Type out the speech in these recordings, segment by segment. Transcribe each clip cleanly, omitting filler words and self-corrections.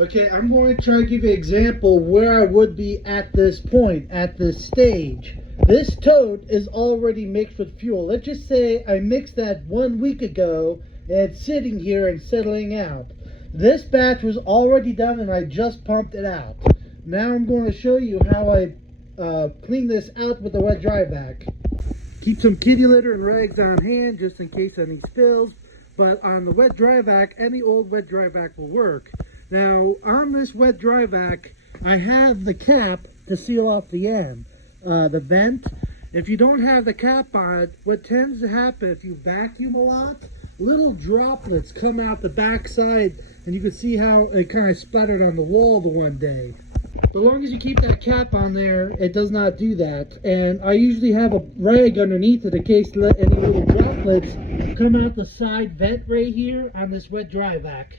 Okay, I'm going to try to give you an example where I would be at this point, at this stage. This tote is already mixed with fuel. Let's just say I mixed that 1 week ago and it's sitting here and settling out. This batch was already done and I just pumped it out. Now I'm going to show you how I clean this out with the wet dry vac. Keep some kitty litter and rags on hand just in case any spills, but on the wet dry vac, any old wet dry vac will work. Now on this wet dry vac, I have the cap to seal off the end, the vent. If you don't have the cap on it, what tends to happen if you vacuum a lot, little droplets come out the back side, and you can see how it kind of splattered on the wall the one day. As long as you keep that cap on there, it does not do that. And I usually have a rag underneath it in case any little droplets come out the side vent right here on this wet dry vac.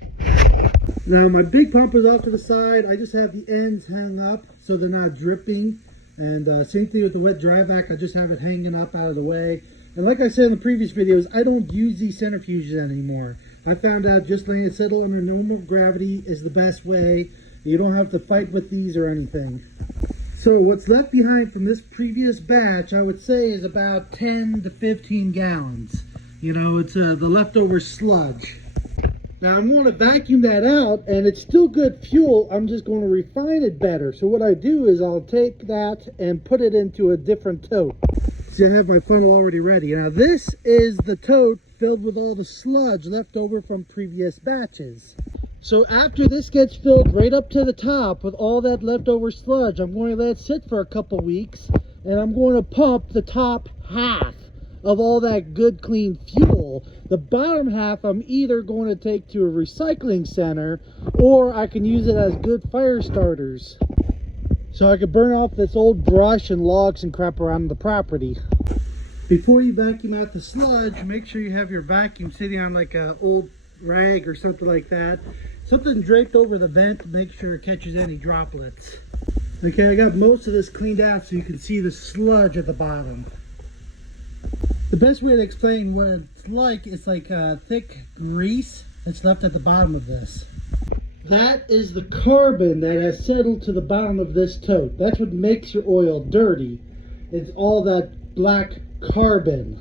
Now my big pump is off to the side. I just have the ends hung up so they're not dripping. And same thing with the wet dry vac. I just have it hanging up out of the way. And like I said in the previous videos, I don't use these centrifuges anymore. I found out just letting it settle under normal gravity is the best way. You don't have to fight with these or anything. So what's left behind from this previous batch, I would say, is about 10 to 15 gallons. You know, it's the leftover sludge. Now I'm going to vacuum that out, and it's still good fuel. I'm just going to refine it better. So what I do is I'll take that and put it into a different tote. See, I have my funnel already ready. Now this is the tote filled with all the sludge left over from previous batches. So after this gets filled right up to the top with all that leftover sludge, I'm going to let it sit for a couple weeks, and I'm going to pump the top half of all that good clean fuel. The bottom half I'm either going to take to a recycling center, or I can use it as good fire starters. So I could burn off this old brush and logs and crap around the property. Before you vacuum out the sludge, make sure you have your vacuum sitting on like an old rag or something like that. Something draped over the vent to make sure it catches any droplets. Okay, I got most of this cleaned out so you can see the sludge at the bottom. The best way to explain what it's like thick grease that's left at the bottom of this. That is the carbon that has settled to the bottom of this tote. That's what makes your oil dirty. It's all that black carbon.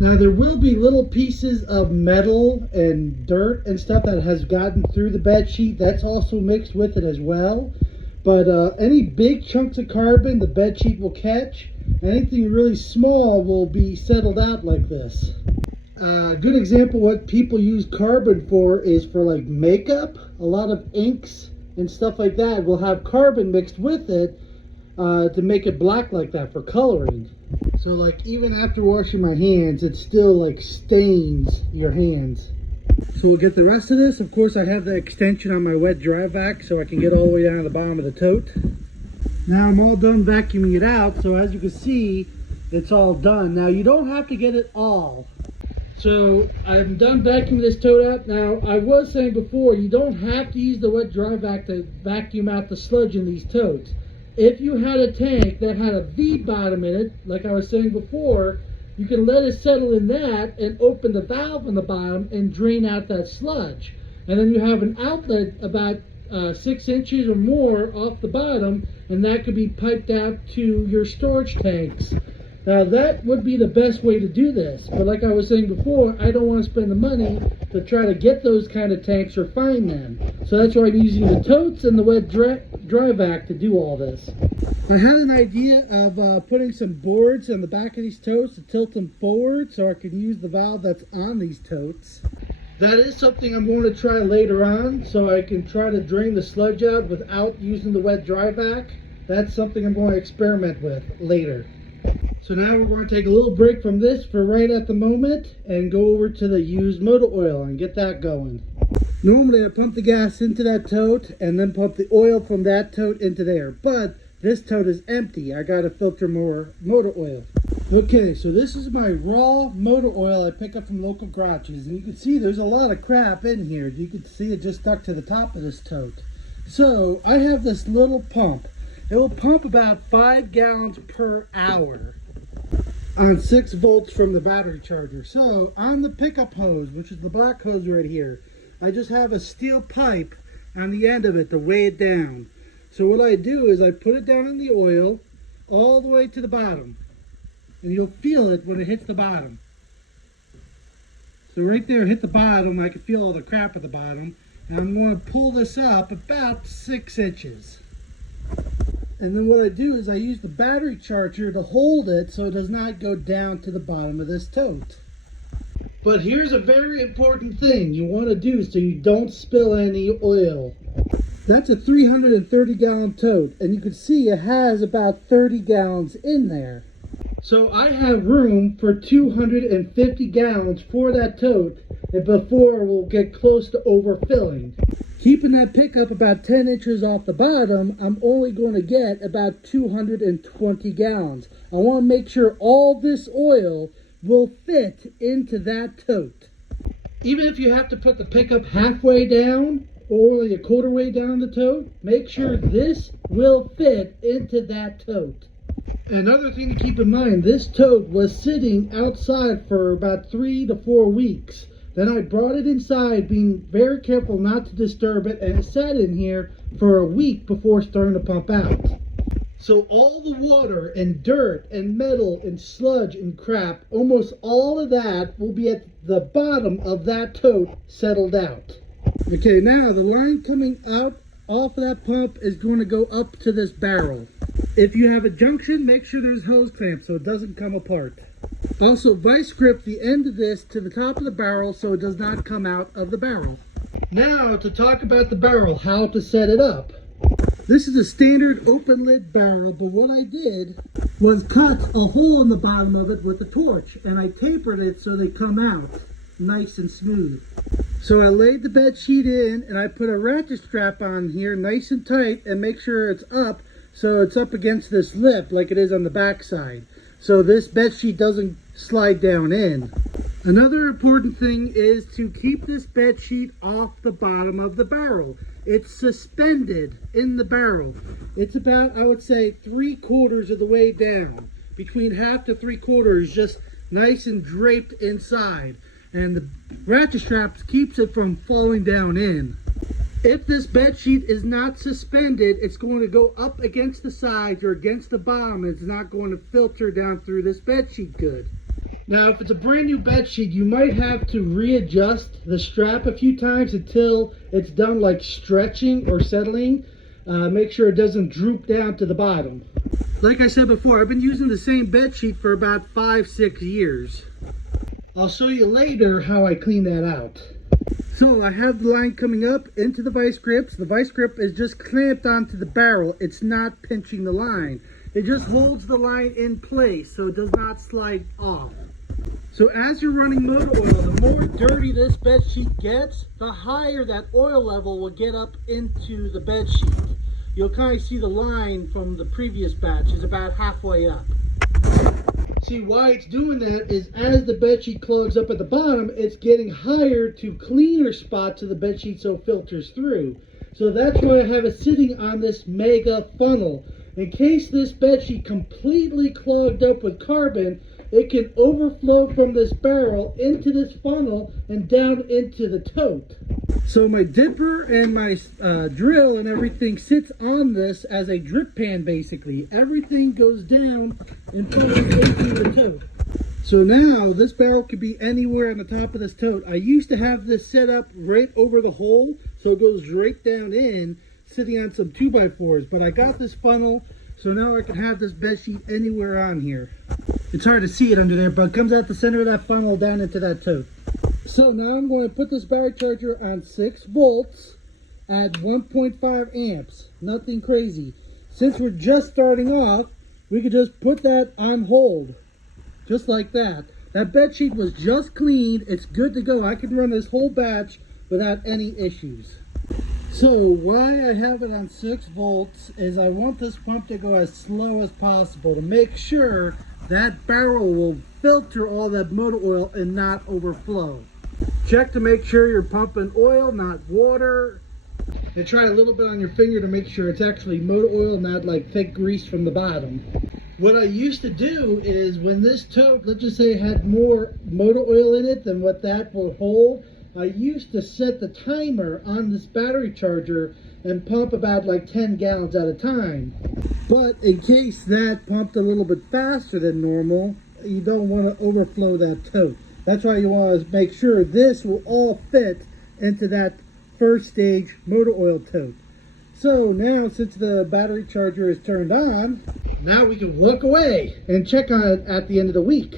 Now there will be little pieces of metal and dirt and stuff that has gotten through the bed sheet. That's also mixed with it as well. But any big chunks of carbon the bed sheet will catch. Anything really small will be settled out like this. A good example what people use carbon for is for like makeup. A lot of inks and stuff like that will have carbon mixed with it to make it black like that for coloring. So like even after washing my hands, it still like stains your hands. So we'll get the rest of this. Of course I have the extension on my wet dry vac so I can get all the way down to the bottom of the tote. Now I'm all done vacuuming it out, so as you can see, it's all done. Now you don't have to get it all. So I'm done vacuuming this tote out. Now I was saying before, you don't have to use the wet dry vac to vacuum out the sludge in these totes. If you had a tank that had a V bottom in it, like I was saying before, you can let it settle in that and open the valve on the bottom and drain out that sludge. And then you have an outlet about 6 inches or more off the bottom, and that could be piped out to your storage tanks. Now that would be the best way to do this, but like I was saying before, I don't want to spend the money to try to get those kind of tanks or find them. So that's why I'm using the totes and the wet dry vac to do all this. I had an idea of putting some boards on the back of these totes to tilt them forward so I could use the valve that's on these totes. That is something I'm going to try later on, so I can try to drain the sludge out without using the wet dry vac. That's something I'm going to experiment with later. So now we're going to take a little break from this for right at the moment and go over to the used motor oil and get that going. Normally I pump the gas into that tote and then pump the oil from that tote into there, but this tote is empty. I got to filter more motor oil. Okay, so this is my raw motor oil I pick up from local garages, and you can see there's a lot of crap in here. You can see it just stuck to the top of this tote. So I have this little pump. It will pump about 5 gallons per hour on 6 volts from the battery charger. So on the pickup hose, which is the black hose right here, I just have a steel pipe on the end of it to weigh it down. So what I do is I put it down in the oil all the way to the bottom. And you'll feel it when it hits the bottom. So right there, hit the bottom. I can feel all the crap at the bottom. And I'm going to pull this up about 6 inches. And then what I do is I use the battery charger to hold it so it does not go down to the bottom of this tote. But here's a very important thing you want to do so you don't spill any oil. That's a 330 gallon tote, and you can see it has about 30 gallons in there. So I have room for 250 gallons for that tote, and before we'll get close to overfilling. Keeping that pickup about 10 inches off the bottom, I'm only going to get about 220 gallons. I want to make sure all this oil will fit into that tote. Even if you have to put the pickup halfway down or only a quarter way down the tote, make sure this will fit into that tote. Another thing to keep in mind, this tote was sitting outside for about 3 to 4 weeks. Then I brought it inside, being very careful not to disturb it, and it sat in here for a week before starting to pump out. So all the water and dirt and metal and sludge and crap, almost all of that will be at the bottom of that tote settled out. Okay, now the line coming out off of that pump is going to go up to this barrel. If you have a junction, make sure there's hose clamps so it doesn't come apart. Also, vice grip the end of this to the top of the barrel so it does not come out of the barrel. Now to talk about the barrel, how to set it up. This is a standard open lid barrel, but what I did was cut a hole in the bottom of it with a torch, and I tapered it so they come out nice and smooth. So I laid the bed sheet in, and I put a ratchet strap on here nice and tight, and make sure it's up so it's up against this lip like it is on the back side, so this bed sheet doesn't slide down in. Another important thing is to keep this bed sheet off the bottom of the barrel. It's suspended in the barrel. It's about, I would say, 3/4 of the way down. Between half to 3/4, just nice and draped inside. And the ratchet strap keeps it from falling down in. If this bed sheet is not suspended, it's going to go up against the sides or against the bottom. It's not going to filter down through this bed sheet good. Now, if it's a brand new bed sheet, you might have to readjust the strap a few times until it's done like stretching or settling. Make sure it doesn't droop down to the bottom. Like I said before, I've been using the same bed sheet for about 5-6 years. I'll show you later how I clean that out. So I have the line coming up into the vice grips. The vice grip is just clamped onto the barrel. It's not pinching the line. It just holds the line in place so it does not slide off. So as you're running motor oil, the more dirty this bed sheet gets, the higher that oil level will get up into the bed sheet. You'll kind of see the line from the previous batch is about halfway up. See, why it's doing that is as the bed sheet clogs up at the bottom, it's getting higher to cleaner spots of the bed sheet so it filters through. So that's why I have it sitting on this mega funnel. In case this bed sheet completely clogged up with carbon, it can overflow from this barrel into this funnel and down into the tote. So my dipper and my drill and everything sits on this as a drip pan basically. Everything goes down and falls into the tote. So now this barrel could be anywhere on the top of this tote. I used to have this set up right over the hole so it goes right down in, sitting on some 2x4s, but I got this funnel so now I can have this bed sheet anywhere on here. It's hard to see it under there, but it comes out the center of that funnel down into that tote. So now I'm going to put this battery charger on 6 volts at 1.5 amps. Nothing crazy. Since we're just starting off, we could just put that on hold. Just like that. That bed sheet was just cleaned. It's good to go. I can run this whole batch without any issues. So why I have it on 6 volts is I want this pump to go as slow as possible to make sure that barrel will filter all that motor oil and not overflow. Check to make sure you're pumping oil, not water. And try a little bit on your finger to make sure it's actually motor oil, not like thick grease from the bottom. What I used to do is when this tote, let's just say, had more motor oil in it than what that will hold, I used to set the timer on this battery charger and pump about like 10 gallons at a time. But in case that pumped a little bit faster than normal, you don't want to overflow that tote. That's why you want to make sure this will all fit into that first stage motor oil tote. So now, since the battery charger is turned on, now we can walk away and check on it at the end of the week.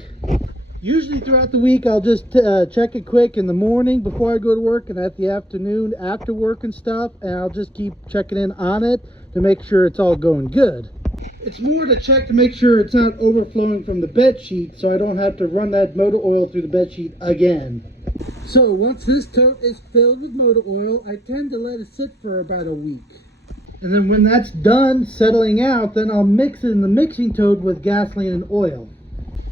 Usually throughout the week, I'll just check it quick in the morning before I go to work and at the afternoon after work and stuff, and I'll just keep checking in on it to make sure it's all going good. It's more to check to make sure it's not overflowing from the bed sheet, so I don't have to run that motor oil through the bed sheet again. So once this tote is filled with motor oil, I tend to let it sit for about a week. And then when that's done settling out, then I'll mix it in the mixing tote with gasoline and oil.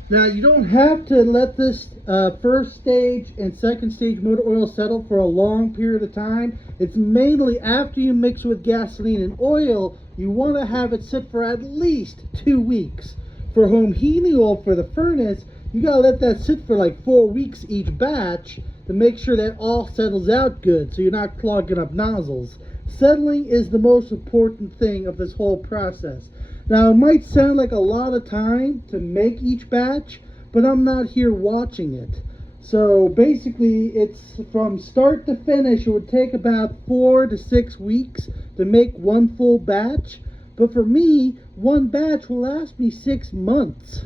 Now, you don't have to let this first stage and second stage motor oil settle for a long period of time. It's mainly after you mix with gasoline and oil, you want to have it sit for at least 2 weeks. For home heating oil for the furnace, you got to let that sit for like 4 weeks each batch to make sure that all settles out good so you're not clogging up nozzles. Settling is the most important thing of this whole process. Now, it might sound like a lot of time to make each batch, but I'm not here watching it. So basically, it's from start to finish, it would take about 4 to 6 weeks to make one full batch. But for me, one batch will last me 6 months.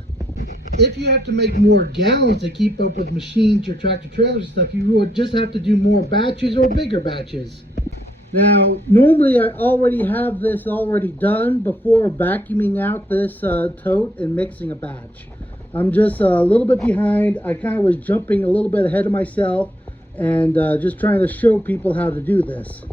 If you have to make more gallons to keep up with machines, your tractor trailers and stuff, you would just have to do more batches or bigger batches. Now, normally I already have this already done before vacuuming out this tote and mixing a batch. I'm just a little bit behind. I kind of was jumping a little bit ahead of myself and just trying to show people how to do this.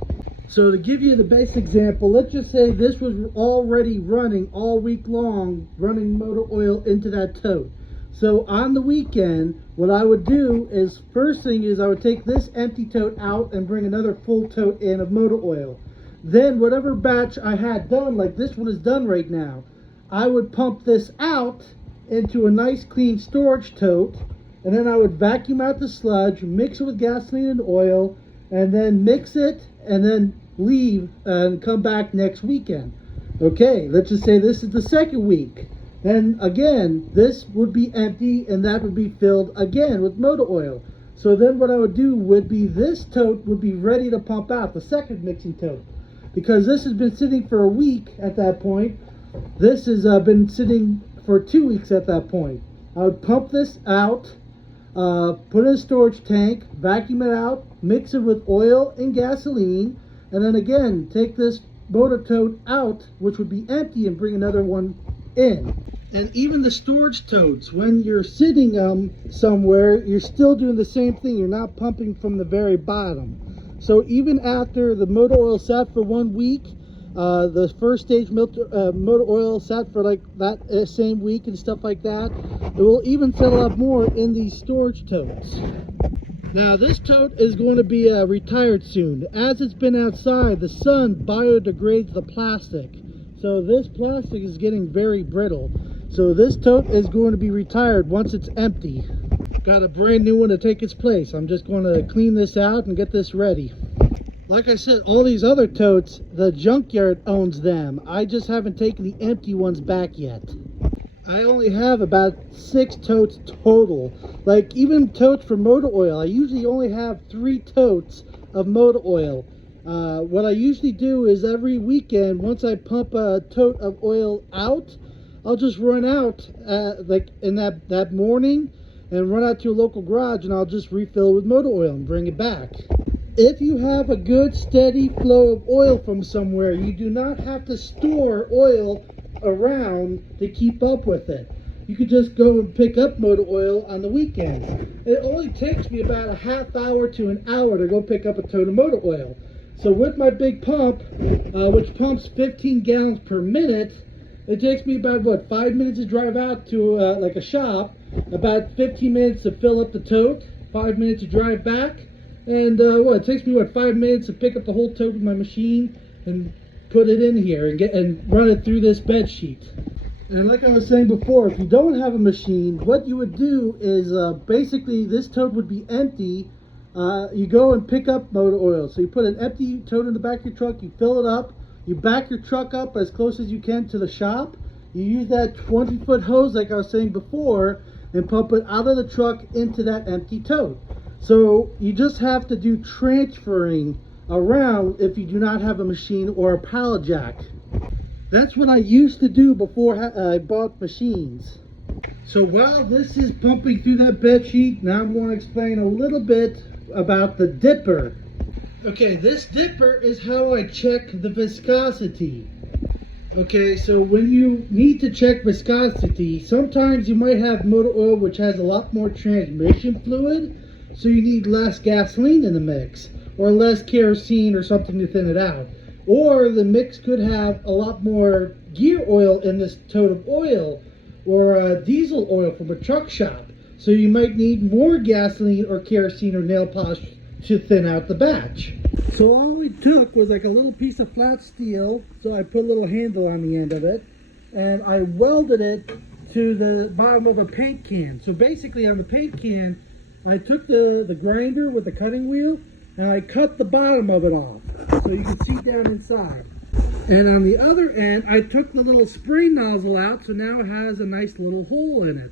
So to give you the best example, let's just say this was already running all week long, running motor oil into that tote. So on the weekend, what I would do is, first thing is I would take this empty tote out and bring another full tote in of motor oil. Then whatever batch I had done, like this one is done right now, I would pump this out into a nice clean storage tote, and then I would vacuum out the sludge, mix it with gasoline and oil, and then mix it, and then leave and come back next weekend. Okay, let's just say this is the second week. Then again, this would be empty and that would be filled again with motor oil. So then what I would do would be this tote would be ready to pump out, the second mixing tote. Because this has been sitting for a week at that point. This has been sitting for 2 weeks at that point. I would pump this out, put it in a storage tank, vacuum it out, mix it with oil and gasoline, and then again, take this motor tote out, which would be empty, and bring another one in. And even the storage totes, when you're sitting somewhere, you're still doing the same thing. You're not pumping from the very bottom. So even after the motor oil sat for 1 week, the first stage motor oil sat for like that same week and stuff like that, it will even settle up more in these storage totes. Now this tote is going to be retired soon. As it's been outside, the sun biodegrades the plastic. So this plastic is getting very brittle. So this tote is going to be retired once it's empty. Got a brand new one to take its place. I'm just going to clean this out and get this ready. Like I said, all these other totes, the junkyard owns them. I just haven't taken the empty ones back yet. I only have about 6 totes total. Like even totes for motor oil, I usually only have 3 totes of motor oil. What I usually do is every weekend, once I pump a tote of oil out, I'll just run out like in that morning and run out to a local garage, and I'll just refill with motor oil and bring it back. If you have a good steady flow of oil from somewhere, you do not have to store oil around to keep up with it. You could just go and pick up motor oil on the weekends. It only takes me about a half hour to an hour to go pick up a tote of motor oil. So with my big pump, which pumps 15 gallons per minute, it takes me about, 5 minutes to drive out to like a shop, about 15 minutes to fill up the tote, 5 minutes to drive back, and it takes me 5 minutes to pick up the whole tote with my machine and put it in here and run it through this bed sheet. And like I was saying before, if you don't have a machine, what you would do is basically this tote would be empty you go and pick up motor oil. So you put an empty tote in the back of your truck, you fill it up, you back your truck up as close as you can to the shop. You use that 20-foot hose like I was saying before and pump it out of the truck into that empty tote. So you just have to do transferring around if you do not have a machine or a pallet jack. That's what I used to do before I bought machines. So while this is pumping through that bed sheet, now I'm going to explain a little bit about the dipper. Okay, this dipper is how I check the viscosity. Okay, so when you need to check viscosity, sometimes you might have motor oil which has a lot more transmission fluid, so you need less gasoline in the mix, or less kerosene or something to thin it out. Or the mix could have a lot more gear oil in this tote of oil, or diesel oil from a truck shop. So you might need more gasoline or kerosene or nail polish to thin out the batch. So all we took was like a little piece of flat steel, so I put a little handle on the end of it, and I welded it to the bottom of a paint can. So basically on the paint can, I took the grinder with the cutting wheel, and I cut the bottom of it off, so you can see down inside. And on the other end, I took the little spray nozzle out, so now it has a nice little hole in it.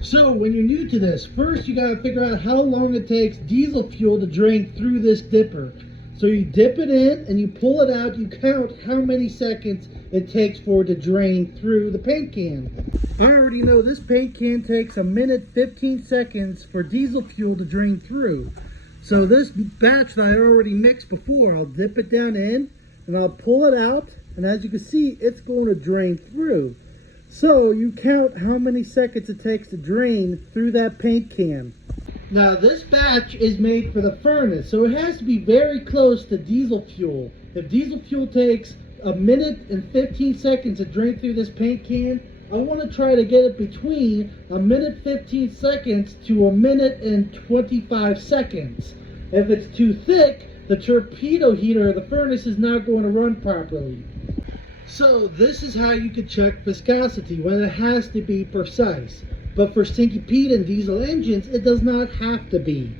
So when you're new to this, first you gotta figure out how long it takes diesel fuel to drain through this dipper. So you dip it in and you pull it out, you count how many seconds it takes for it to drain through the paint can. I already know this paint can takes 1:15 seconds for diesel fuel to drain through. So this batch that I already mixed before, I'll dip it down in and I'll pull it out, and as you can see, it's going to drain through. So you count how many seconds it takes to drain through that paint can. Now this batch is made for the furnace, so it has to be very close to diesel fuel. If diesel fuel takes 1:15 seconds to drain through this paint can, I want to try to get it between 1:15 seconds to 1:25 seconds. If it's too thick, the torpedo heater of the furnace is not going to run properly. So this is how you can check viscosity when it has to be precise. But for Stinky Pete and diesel engines, it does not have to be.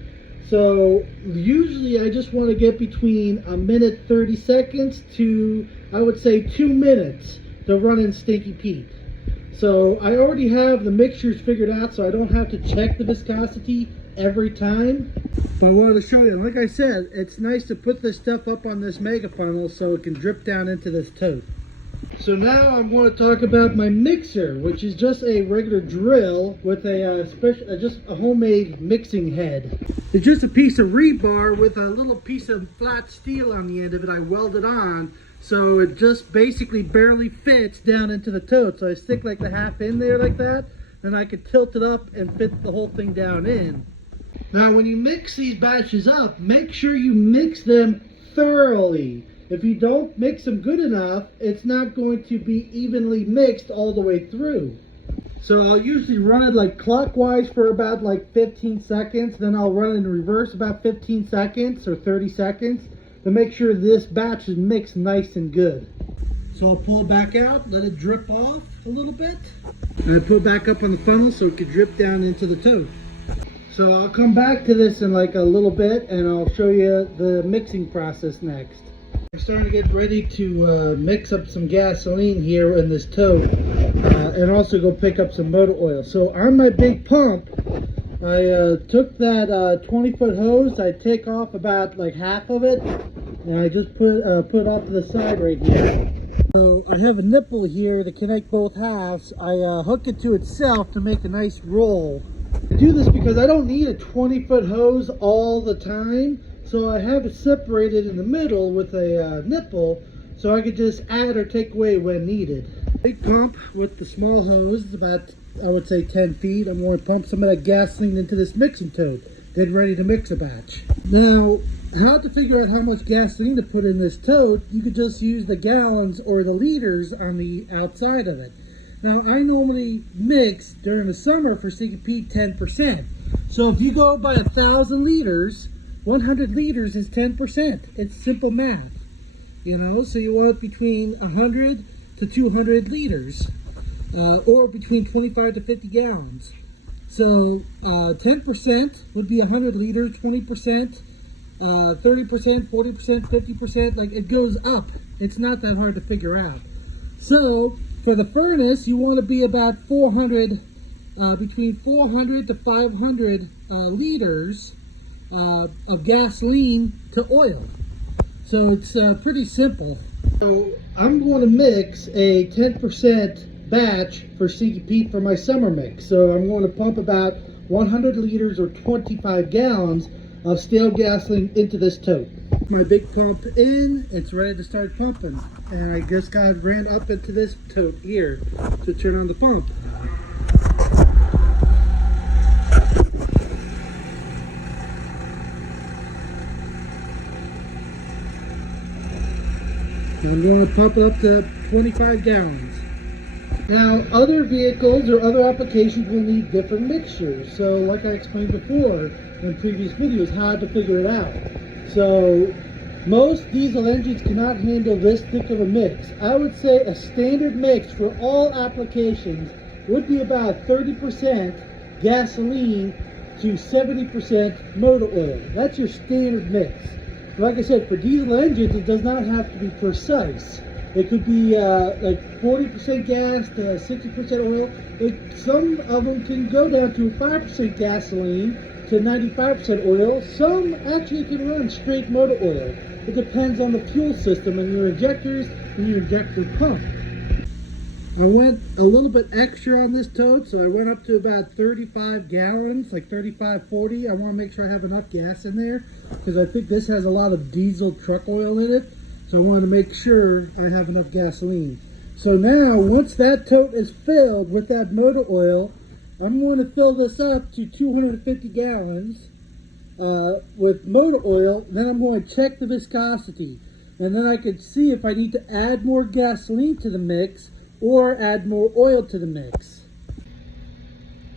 So usually I just want to get between 1:30 seconds to, I would say, 2 minutes to run in Stinky Pete. So I already have the mixtures figured out, so I don't have to check the viscosity every time. But I wanted to show you, like I said, it's nice to put this stuff up on this mega funnel so it can drip down into this tote. So now I'm going to talk about my mixer, which is just a regular drill with a just a homemade mixing head. It's just a piece of rebar with a little piece of flat steel on the end of it. I welded on, so it just basically barely fits down into the tote. So I stick like the half in there like that, and I can tilt it up and fit the whole thing down in. Now when you mix these batches up, make sure you mix them thoroughly. If you don't mix them good enough, it's not going to be evenly mixed all the way through. So I'll usually run it like clockwise for about like 15 seconds, then I'll run it in reverse about 15 seconds or 30 seconds to make sure this batch is mixed nice and good. So I'll pull it back out, let it drip off a little bit, and I put it back up on the funnel so it can drip down into the tote. So I'll come back to this in like a little bit and I'll show you the mixing process next. I'm starting to get ready to mix up some gasoline here in this tote and also go pick up some motor oil. So on my big pump, I took that 20-foot hose, I take off about like half of it, and I just put off to the side right here. So I have a nipple here to connect both halves. I hook it to itself to make a nice roll. I do this because I don't need a 20-foot hose all the time. So I have it separated in the middle with a nipple, so I could just add or take away when needed. Big pump with the small hose, about, I would say 10 feet. I'm going to pump some of that gasoline into this mixing tote, get ready to mix a batch. Now, how to figure out how much gasoline to put in this tote, you could just use the gallons or the liters on the outside of it. Now, I normally mix during the summer for Stinky Pete 10%. So if you go by 1,000 liters, 100 liters is 10%. It's simple math, you know, so you want between 100 to 200 liters, or between 25 to 50 gallons. So 10% would be 100 liters, 20%, 30%, 40%, 50%, like it goes up. It's not that hard to figure out. So for the furnace, you want to be about 400, between 400 to 500 liters of gasoline to oil. So it's pretty simple. So I'm going to mix a 10% batch for Stinky Pete for my summer mix. So I'm going to pump about 100 liters or 25 gallons of stale gasoline into this tote. My big pump in, it's ready to start pumping. And I just ran up into this tote here to turn on the pump. I'm going to pump it up to 25 gallons. Now, other vehicles or other applications will need different mixtures. So, like I explained before in previous videos, how to figure it out. So, most diesel engines cannot handle this thick of a mix. I would say a standard mix for all applications would be about 30% gasoline to 70% motor oil. That's your standard mix. Like I said, for diesel engines, it does not have to be precise. It could be like 40% gas to 60% oil. Some of them can go down to 5% gasoline to 95% oil. Some actually can run straight motor oil. It depends on the fuel system and your injectors and your injector pump. I went a little bit extra on this tote, so I went up to about 35 gallons, like 35, 40. I want to make sure I have enough gas in there because I think this has a lot of diesel truck oil in it. So I want to make sure I have enough gasoline. So now, once that tote is filled with that motor oil, I'm going to fill this up to 250 gallons with motor oil. Then I'm going to check the viscosity. And then I can see if I need to add more gasoline to the mix or add more oil to the mix.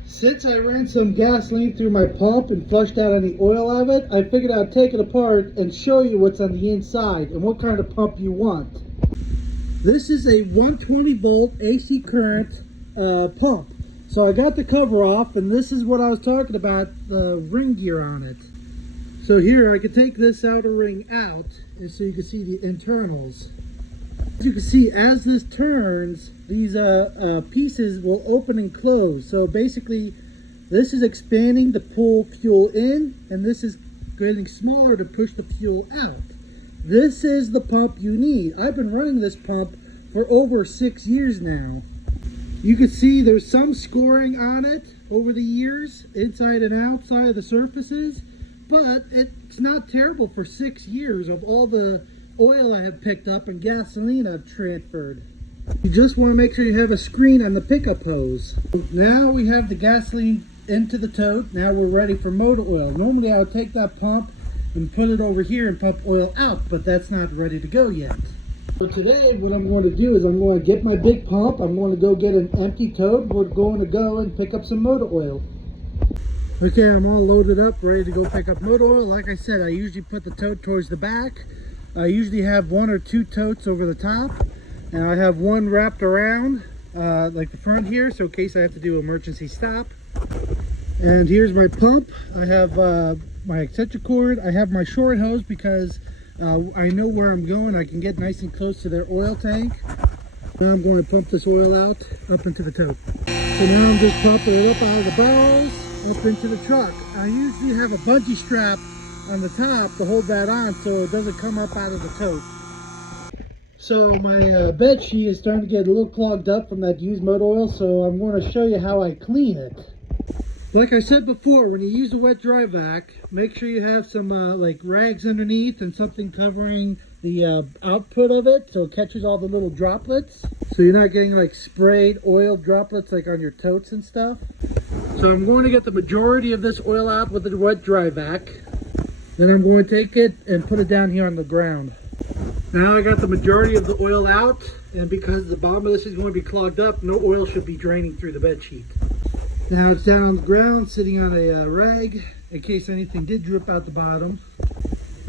Since I ran some gasoline through my pump and flushed out any oil out of it, I figured I'd take it apart and show you what's on the inside and what kind of pump you want. This is a 120 volt AC current pump. So I got the cover off, and this is what I was talking about, the ring gear on it. So here I can take this outer ring out and so you can see the internals. As you can see, as this turns, these pieces will open and close. So basically, this is expanding to pull fuel in, and this is getting smaller to push the fuel out. This is the pump you need. I've been running this pump for over 6 years now. You can see there's some scoring on it over the years, inside and outside of the surfaces, but it's not terrible for 6 years of all the oil I have picked up and gasoline I've transferred. You just want to make sure you have a screen on the pickup hose. Now we have the gasoline into the tote. Now we're ready for motor oil. Normally I would take that pump and put it over here and pump oil out, but that's not ready to go yet. So today what I'm going to do is I'm going to get my big pump. I'm going to go get an empty tote. We're going to go and pick up some motor oil. Okay, I'm all loaded up, ready to go pick up motor oil. Like I said, I usually put the tote towards the back. I usually have 1 or 2 totes over the top, and I have one wrapped around like the front here, so in case I have to do emergency stop. And here's my pump. I have my extension cord. I have my short hose because I know where I'm going. I can get nice and close to their oil tank. Now I'm going to pump this oil out up into the tote. So now I'm just pumping it up out of the barrels up into the truck. I usually have a bungee strap on the top to hold that on so it doesn't come up out of the tote. So my bed sheet is starting to get a little clogged up from that used motor oil, so I'm going to show you how I clean it. Like I said before, when you use a wet dry vac, make sure you have some like rags underneath and something covering the output of it so it catches all the little droplets, so you're not getting like sprayed oil droplets like on your totes and stuff. So I'm going to get the majority of this oil out with the wet dry vac. Then I'm going to take it and put it down here on the ground. Now I got the majority of the oil out, and because the bottom of this is going to be clogged up, no oil should be draining through the bed sheet. Now it's down on the ground, sitting on a rag, in case anything did drip out the bottom.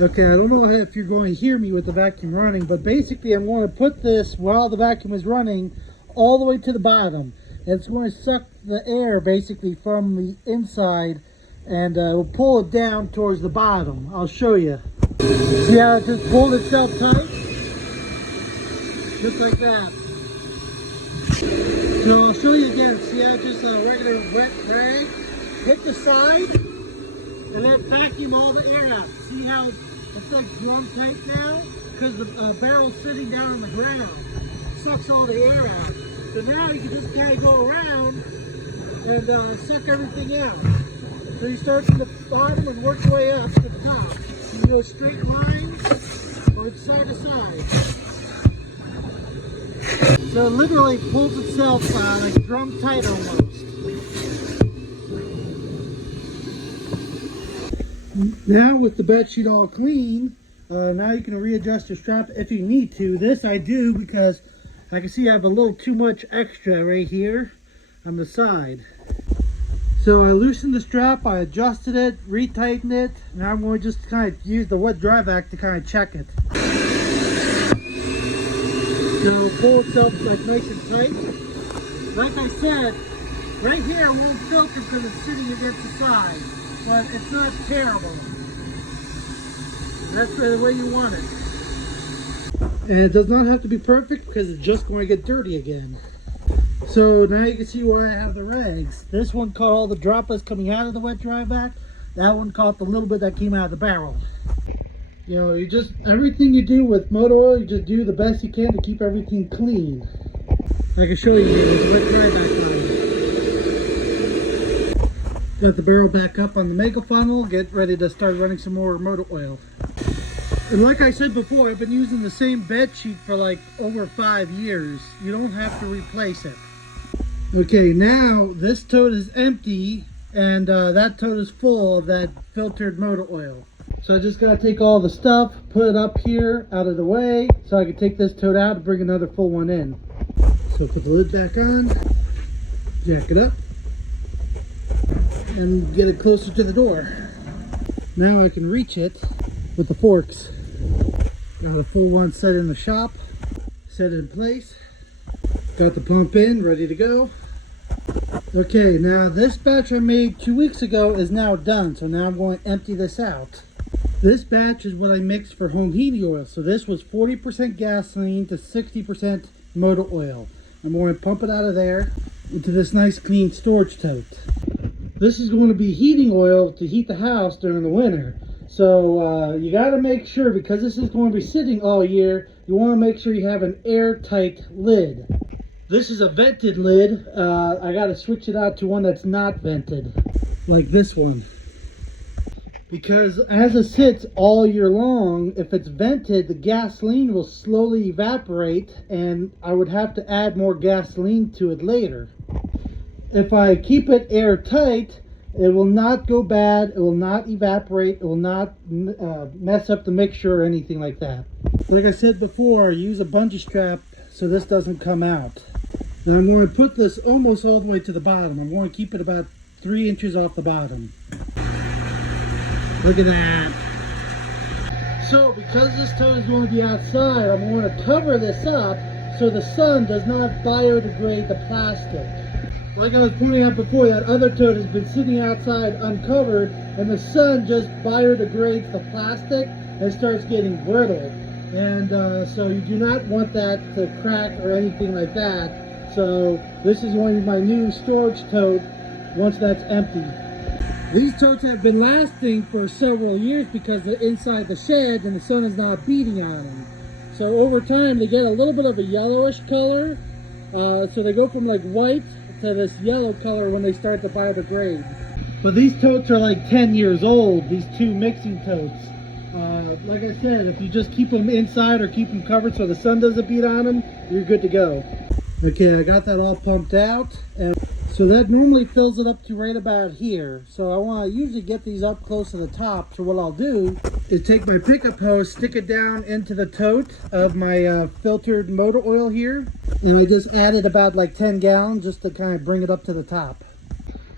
Okay, I don't know if you're going to hear me with the vacuum running, but basically I'm going to put this, while the vacuum is running, all the way to the bottom. and it's going to suck the air basically from the inside, and we'll pull it down towards the bottom. I'll show you. See how it just pulled itself tight? Just like that. So I'll show you again. See how just a regular wet rag hit the side and then vacuum all the air out. See how it's like drum tight now? Because the barrel's sitting down on the ground. Sucks all the air out. So now you can just kind of go around and suck everything out. So you start from the bottom and work your way up to the top. You go straight lines or side to side. So it literally pulls itself like drum tight almost. Now with the bed sheet all clean, now you can readjust your strap if you need to. This I do because I can see I have a little too much extra right here on the side. So I loosened the strap, I adjusted it, retightened it. Now I'm going to just kind of use the wet dry vac to kind of check it. So pull itself like nice and tight. Like I said, right here won't filter because it's sitting against the side, but it's not terrible. That's the way you want it. And it does not have to be perfect because it's just going to get dirty again. So now you can see why I have the rags. This one caught all the droplets coming out of the wet dry vac. That one caught the little bit that came out of the barrel. You know, you just, everything you do with motor oil, you just do the best you can to keep everything clean. I can show you here with the wet dry vac line. Got the barrel back up on the mega funnel, get ready to start running some more motor oil. And like I said before, I've been using the same bed sheet for like over 5 years. You don't have to replace it. Okay, now this tote is empty and that tote is full of that filtered motor oil. So I just gotta take all the stuff, put it up here out of the way so I can take this tote out and bring another full one in. So put the lid back on, jack it up, and get it closer to the door. Now I can reach it with the forks. Got a full one set in the shop, set it in place. Got the pump in, ready to go. Okay, now this batch I made 2 weeks ago is now done, so now I'm going to empty this out. This batch is what I mixed for home heating oil. So this was 40% gasoline to 60% motor oil. I'm going to pump it out of there into this nice clean storage tote. This is going to be heating oil to heat the house during the winter. So you got to make sure, because this is going to be sitting all year, you want to make sure you have an airtight lid. This is a vented lid. I got to switch it out to one that's not vented, like this one. Because as it sits all year long, if it's vented, the gasoline will slowly evaporate and I would have to add more gasoline to it later. If I keep it airtight, it will not go bad, it will not evaporate, it will not mess up the mixture or anything like that. Like I said before, use a bungee strap so this doesn't come out. Now I'm going to put this almost all the way to the bottom. I'm going to keep it about 3 inches off the bottom. Look at that. So because this tote is going to be outside, I'm going to cover this up so the sun does not biodegrade the plastic. Like I was pointing out before, that other tote has been sitting outside uncovered and the sun just biodegrades the plastic and starts getting brittle. And so you do not want that to crack or anything like that. So this is going to be my new storage tote once that's empty. These totes have been lasting for several years because they're inside the shed and the sun is not beating on them. So over time they get a little bit of a yellowish color. So they go from like white to this yellow color when they start to biodegrade. But these totes are like 10 years old, these two mixing totes. Like I said, if you just keep them inside or keep them covered so the sun doesn't beat on them, you're good to go. Okay, I got that all pumped out, and so that normally fills it up to right about here. So I want to usually get these up close to the top. So what I'll do is take my pickup hose, stick it down into the tote of my filtered motor oil here, and I just added about like 10 gallons just to kind of bring it up to the top.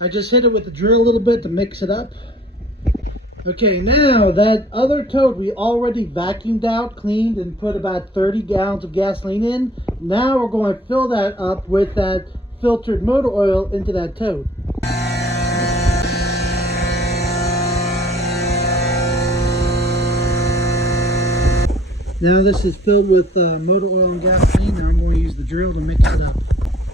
I just hit it with the drill a little bit to mix it up. Okay, now that other tote we already vacuumed out, cleaned, and put about 30 gallons of gasoline in. Now we're going to fill that up with that filtered motor oil into that tote. Now this is filled with motor oil and gasoline. Now I'm going to use the drill to mix it up.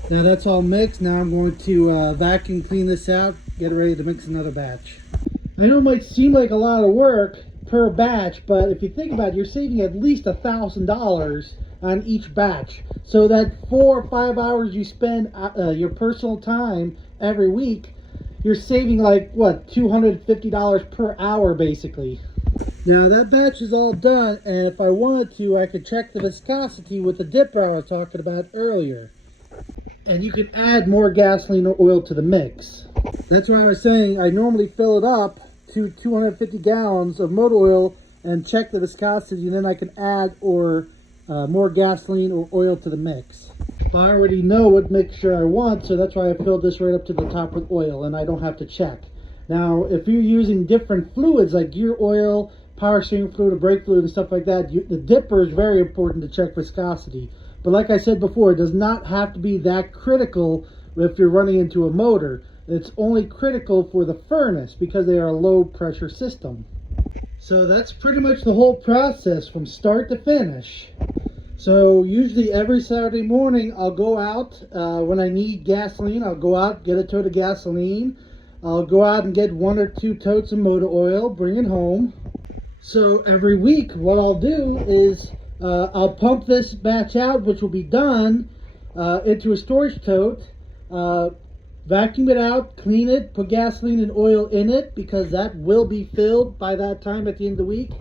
Now that's all mixed. Now I'm going to vacuum clean this out, get it ready to mix another batch. I know it might seem like a lot of work per batch, but if you think about it, you're saving at least $1,000 on each batch. So that 4 or 5 hours you spend your personal time every week, you're saving like what, $250 per hour basically. Now that batch is all done, and if I wanted to, I could check the viscosity with the dipper I was talking about earlier. And you can add more gasoline or oil to the mix. That's why I was saying I normally fill it up to 250 gallons of motor oil and check the viscosity, and then I can add more gasoline or oil to the mix. But I already know what mixture I want, so that's why I filled this right up to the top with oil, and I don't have to check. Now, if you're using different fluids like gear oil, power steering fluid, or brake fluid, and stuff like that, the dipper is very important to check viscosity. But like I said before, it does not have to be that critical if you're running into a motor. It's only critical for the furnace because they are a low pressure system. So that's pretty much the whole process from start to finish. So usually every Saturday morning I'll go out when I need gasoline. I'll go out, get a tote of gasoline. I'll go out and get 1 or 2 totes of motor oil, bring it home. So every week what I'll do is I'll pump this batch out, which will be done, into a storage tote, vacuum it out, clean it, put gasoline and oil in it because that will be filled by that time at the end of the week.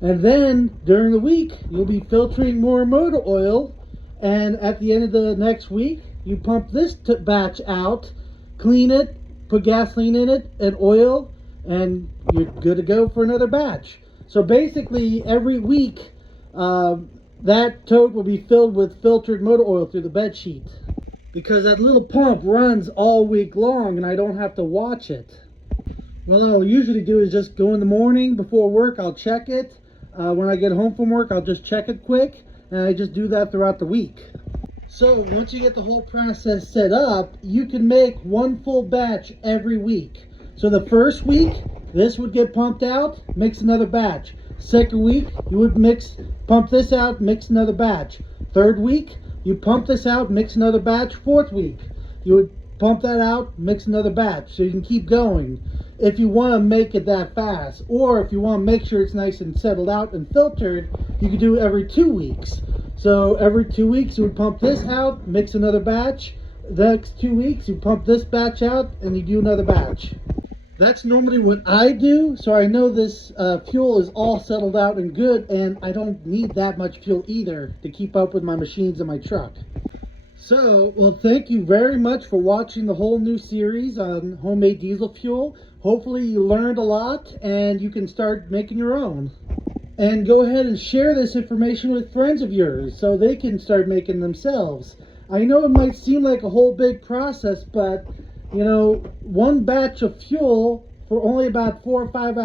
And then during the week you'll be filtering more motor oil, and at the end of the next week you pump this batch out, clean it, put gasoline in it and oil, and you're good to go for another batch. So basically every week that tote will be filled with filtered motor oil through the bed sheet, because that little pump runs all week long and I don't have to watch it. What I'll usually do is just go in the morning before work, I'll check it. When I get home from work, I'll just check it quick, and I just do that throughout the week. So once you get the whole process set up, you can make 1 full batch every week. So the first week, this would get pumped out, mix another batch. Second week, you would pump this out, mix another batch. Third week, you pump this out, mix another batch. Fourth week, you would pump that out, mix another batch. So you can keep going if you want to make it that fast. Or if you want to make sure it's nice and settled out and filtered, you can do it every 2 weeks. So every 2 weeks, you would pump this out, mix another batch. The next 2 weeks, you pump this batch out, and you do another batch. That's normally what I do, so I know this fuel is all settled out and good, and I don't need that much fuel either to keep up with my machines in my truck. So, well, thank you very much for watching the whole new series on homemade diesel fuel. Hopefully you learned a lot and you can start making your own. And go ahead and share this information with friends of yours so they can start making themselves. I know it might seem like a whole big process, but you know, 1 batch of fuel for only about 4 or 5